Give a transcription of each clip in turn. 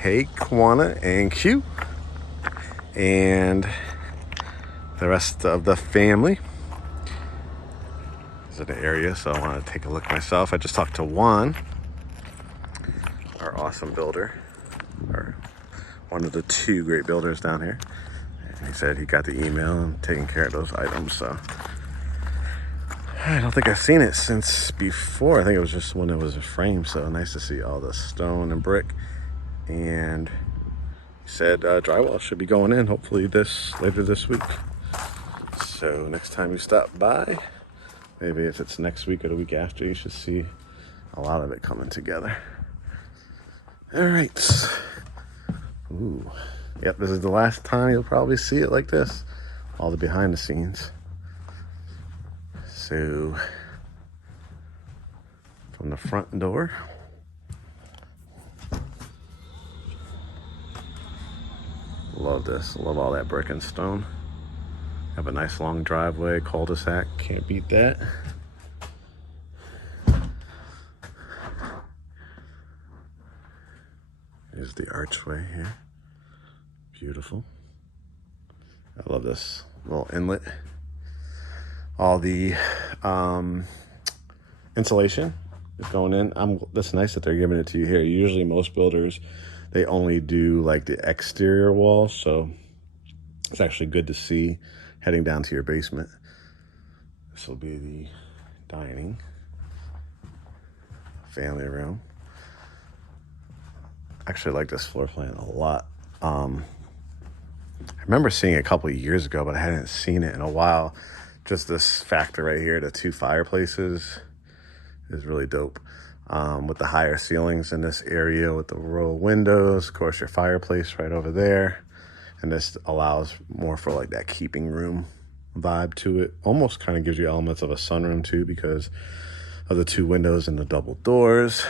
Hey, Kawanna and Q, and the rest of the family is in the area, so I want to take a look myself. I just talked to Juan, our awesome builder, or one of the two great builders down here. And he said he got the email and taking care of those items, so I don't think I've seen it since before. I think it was just when it was a frame, so nice to see all the stone and brick. And he said drywall should be going in hopefully later this week. So next time you stop by, maybe if it's next week or the week after, you should see a lot of it coming together. All right. Ooh. Yep, this is the last time you'll probably see it like this. All the behind the scenes. So from the front door, love this. Love all that brick and stone. Have a nice long driveway, cul-de-sac. Can't beat that. Here's the archway here. Beautiful. I love this little inlet. All the insulation is going in. That's nice that they're giving it to you here. Usually most builders, they only do like the exterior walls, so it's actually good to see heading down to your basement. This will be the dining family room. Actually, I like this floor plan a lot. I remember seeing it a couple of years ago, but I hadn't seen it in a while. Just this factor right here, the two fireplaces, is really dope. With the higher ceilings in this area, with the row of windows, of course your fireplace right over there. And this allows more for like that keeping room vibe to it. Almost kind of gives you elements of a sunroom too, because of the two windows and the double doors.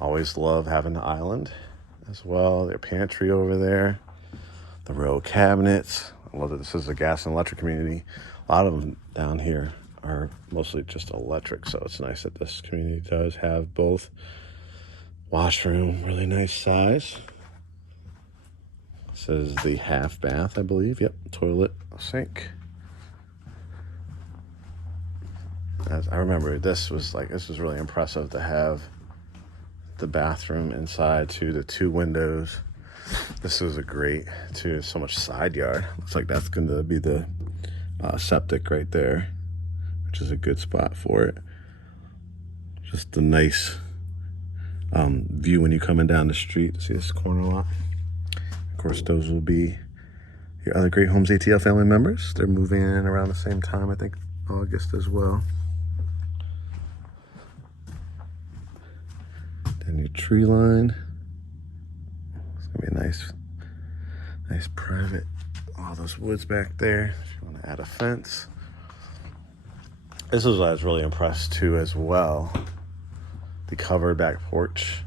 Always love having the island as well. Their pantry over there, the row of cabinets. I love that this is a gas and electric community. A lot of them down here are mostly just electric, so it's nice that this community does have both. Washroom, really nice size. This is the half bath, I believe. Yep, toilet, sink. As I remember, this was really impressive to have the bathroom inside too, the two windows. This is a great too, so much side yard. Looks like that's going to be the septic right there, which is a good spot for it. Just a nice view when you're coming down the street. See this corner lot? Of course, those will be your other GreatHomesATL family members. They're moving in around the same time, I think August as well. Then your tree line. It's gonna be a nice private. All those woods back there. If you want to add a fence. This is what I was really impressed too as well. The covered back porch.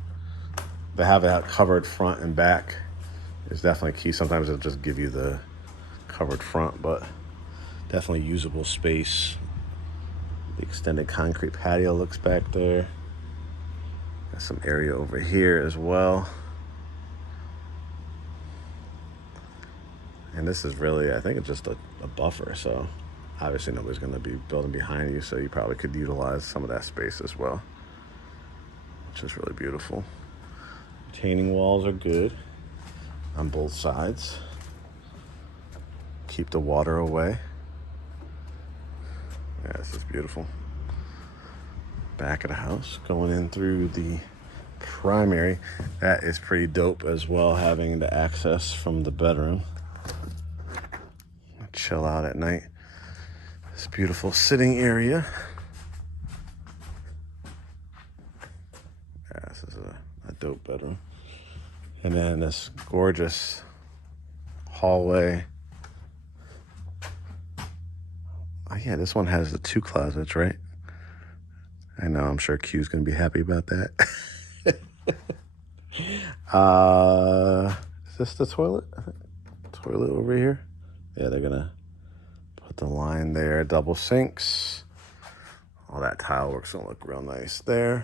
To have that covered front and back is definitely key. Sometimes it'll just give you the covered front, but definitely usable space. The extended concrete patio looks back there. Got some area over here as well. And this is really, I think it's just a buffer, so obviously nobody's going to be building behind you, so you probably could utilize some of that space as well, which is really beautiful. Retaining walls are good on both sides. Keep the water away. Yeah, this is beautiful. Back of the house, going in through the primary. That is pretty dope as well, having the access from the bedroom. Chill out at night. This beautiful sitting area. Yeah, this is a dope bedroom. And then this gorgeous hallway. Oh yeah, this one has the two closets, right? I know, I'm sure Q's gonna be happy about that. Is this the toilet? Toilet over here? Yeah, they're gonna put the line there, double sinks. All that tile work's gonna look real nice there.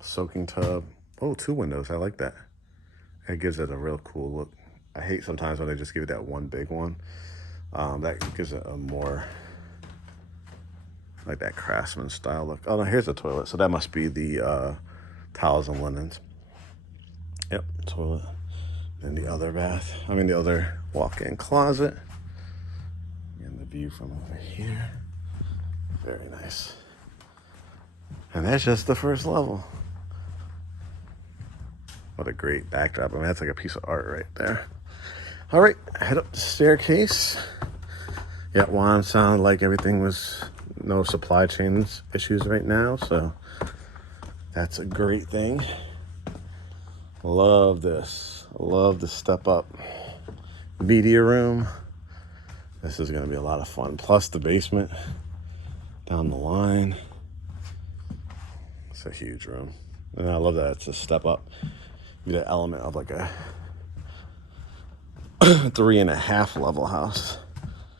Soaking tub, Oh, 2 windows. I like that. It gives it a real cool look. I hate sometimes when they just give it that one big one. That gives it a more like that craftsman style look. Oh no, here's the toilet. So that must be the towels and linens. Yep, toilet. And the other the other walk-in closet. And the view from over here. Very nice. And that's just the first level. What a great backdrop. I mean, that's like a piece of art right there. All right, head up the staircase. Yeah, Juan sounded like everything was no supply chain issues right now, so that's a great thing. Love this. Love the step up media room. This is gonna be a lot of fun. Plus the basement down the line. It's a huge room. And I love that it's a step up. You get an element of like a 3.5 level house.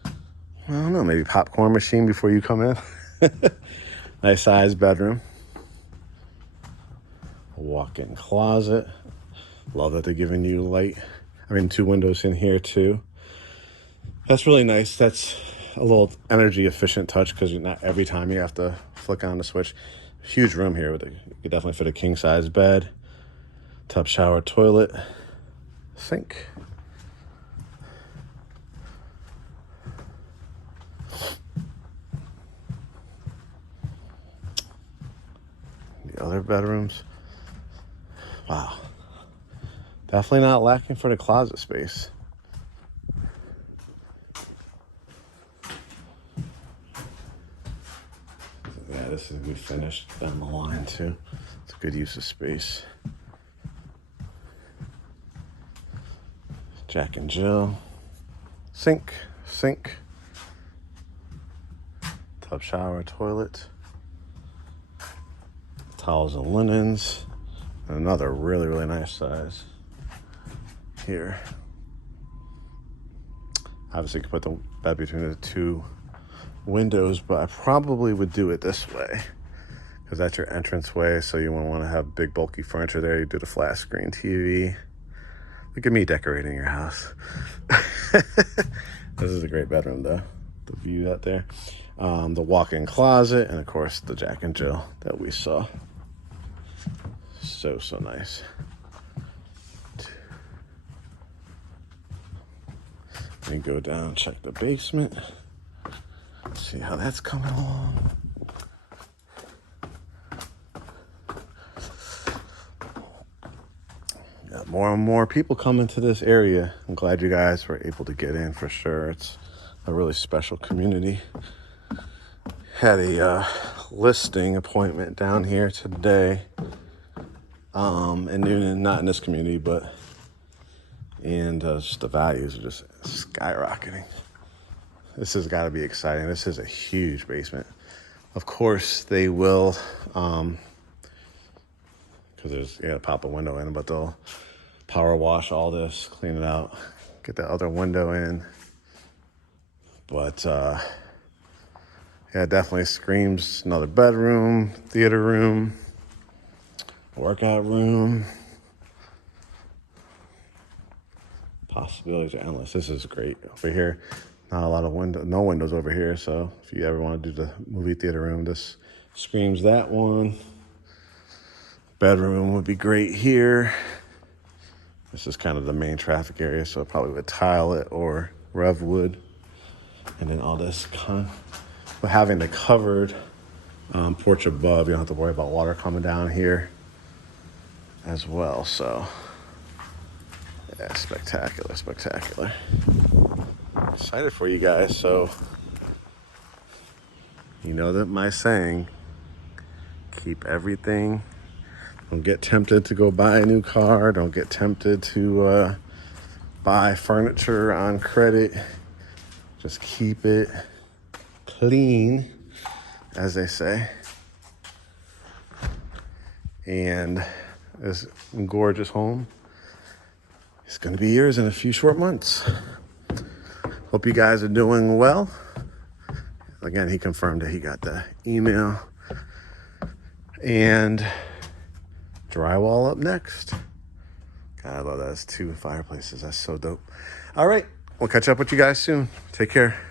I don't know, maybe popcorn machine before you come in. Nice sized bedroom. A walk-in closet. Love that they're giving you light. 2 windows in here too. That's really nice. That's a little energy efficient touch because not every time you have to flick on the switch. Huge room here. You could definitely fit a king size bed. Tub, shower, toilet, sink. The other bedrooms. Wow. Definitely not lacking for the closet space. Yeah, this is gonna be finished down the line too. It's a good use of space. Jack and Jill. Sink. Tub, shower, toilet. Towels and linens. And another really, really nice size here. Obviously, you can put the bed between the 2 windows, but I probably would do it this way because that's your entrance way. So you won't want to have big, bulky furniture there. You do the flat screen TV. Look at me decorating your house. This is a great bedroom, though. The view out there. The walk-in closet, and of course, the Jack and Jill that we saw. So nice. Let me go down, check the basement. See how that's coming along. Got more and more people coming to this area. I'm glad you guys were able to get in for sure. It's a really special community. Had a listing appointment down here today. And not in this community, but just the values are just skyrocketing. This has got to be exciting. This is a huge basement. Of course, they will, because there's pop a window in, but they'll power wash all this, clean it out, get that other window in. But it definitely screams another bedroom, theater room, workout room. Possibilities are endless. This is great over here. Not a lot of no windows over here. So if you ever want to do the movie theater room, this screams that one. Bedroom would be great here. This is kind of the main traffic area, so I probably would tile it or rev wood. And then all this but having the covered porch above, you don't have to worry about water coming down here as well. So yeah, spectacular. Excited for you guys. So you know that my saying, keep everything. Don't get tempted to go buy a new car. Don't get tempted to buy furniture on credit. Just keep it clean, as they say. And this gorgeous home is going to be yours in a few short months. Hope you guys are doing well. Again, he confirmed that he got the email. And drywall up next. God, I love that. That's 2 fireplaces. That's so dope. All right. We'll catch up with you guys soon. Take care.